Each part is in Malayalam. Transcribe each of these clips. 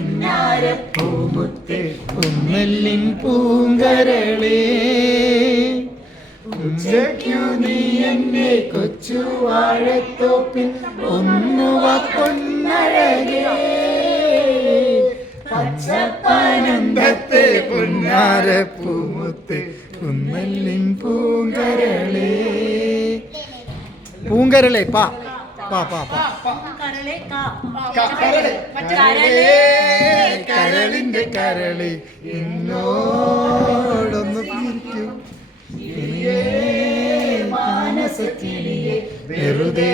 പുന്നാരപ്പൂമുത്തേ കുന്നല്ലിൻ പൂങ്കരളേ. ഉച്ചയ്ക്കു നീ എന്നെ കൊച്ചു വാഴത്തോപ്പിൽ ഒന്നുവ പൊന്നഴകേ. പച്ചപ്പാനന്ദത്തെ പുന്നാരപ്പൂമുത്തേ കുന്നല്ലിൻ പൂങ്കരളേ. പൂങ്കരളേ പാ. പാ പാ പാ. കരളെ കാ. കരൾ. കരളേ, കരളിന്റെ കരളി എന്നോടൊന്ന് പിരിക്കും. മാനസത്തിനിയെ വെറുതെ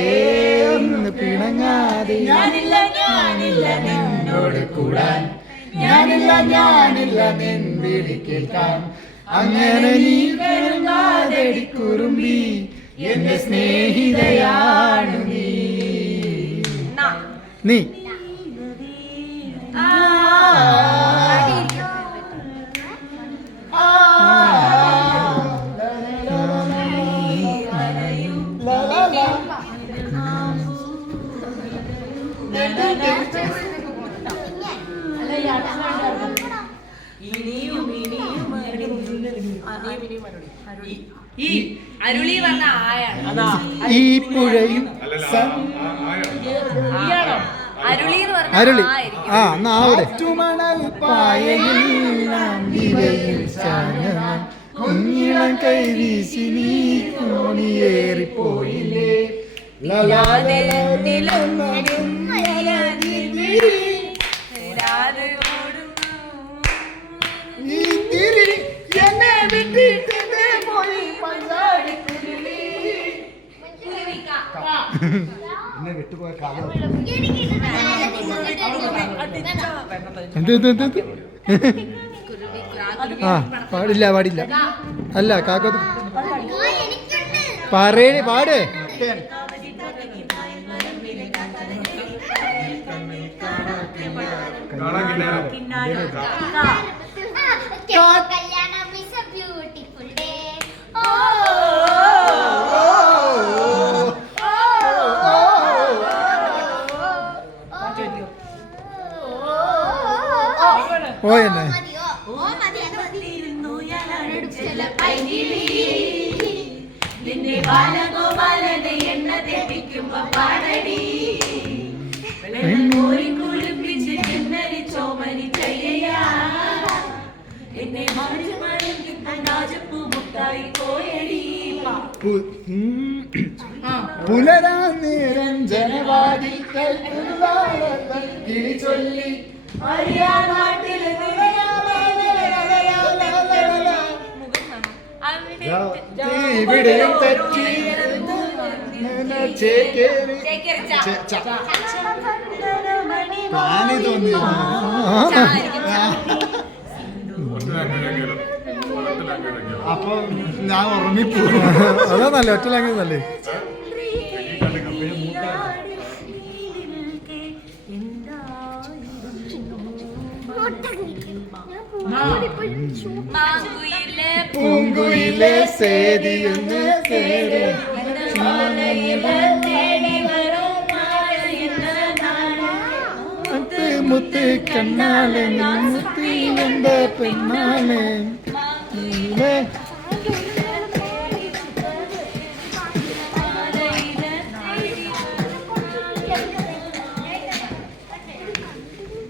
ഒന്ന് പിണങ്ങാതെ. ഞാനില്ല ഞാനില്ല നിന്നോട് കൂടാൻ. ഞാനില്ല ഞാനില്ല നിൻ വിളി കേൾക്കാൻ. അങ്ങനെ നീ കുറുമ്പി എന്റെ സ്നേഹിതയാണ്. നീ ആ. ഇനിയും ഇനിയും അരുളി. ഈ അരുളി പറഞ്ഞ ആയാണ് ഈ പുഴയും അരുളി എന്ന് പറഞ്ഞ അരുളി. ആയിരിക്കും. ആ എന്നാ അവിടെ. കുഞ്ഞിളം കൈ വീശി നീ കോണിയേറിപ്പോയില്ലേ. എന്നെ വിട്ടിട്ട്. എന്നെ വിട്ടുപോയ കാലം അടിച്ചോ. എന്ത് എന്ത് എന്ത് എന്ത്? ആ പാടില്ല പാടില്ല. അല്ല കാക്ക പറയേ പാട് കാണാൻ പോയെന്നെ. നിന്നെ ബാലഗോപാലനെ എണ്ണ കിളി ചൊല്ലി അറിയാനാട്ടിലെ ഇവിടെയും തെറ്റി പാനി തോന്നി അപ്പൊ ഞാൻ ഉറങ്ങിപ്പോ അതാ നല്ല ഒറ്റ ലാംഗ്വേജ് നല്ലേ பூங்குயிலே சேதி ஒன்று சேரு முத்து கண்ணாலே நான் முத்தி வந்த பெண்ணாலே.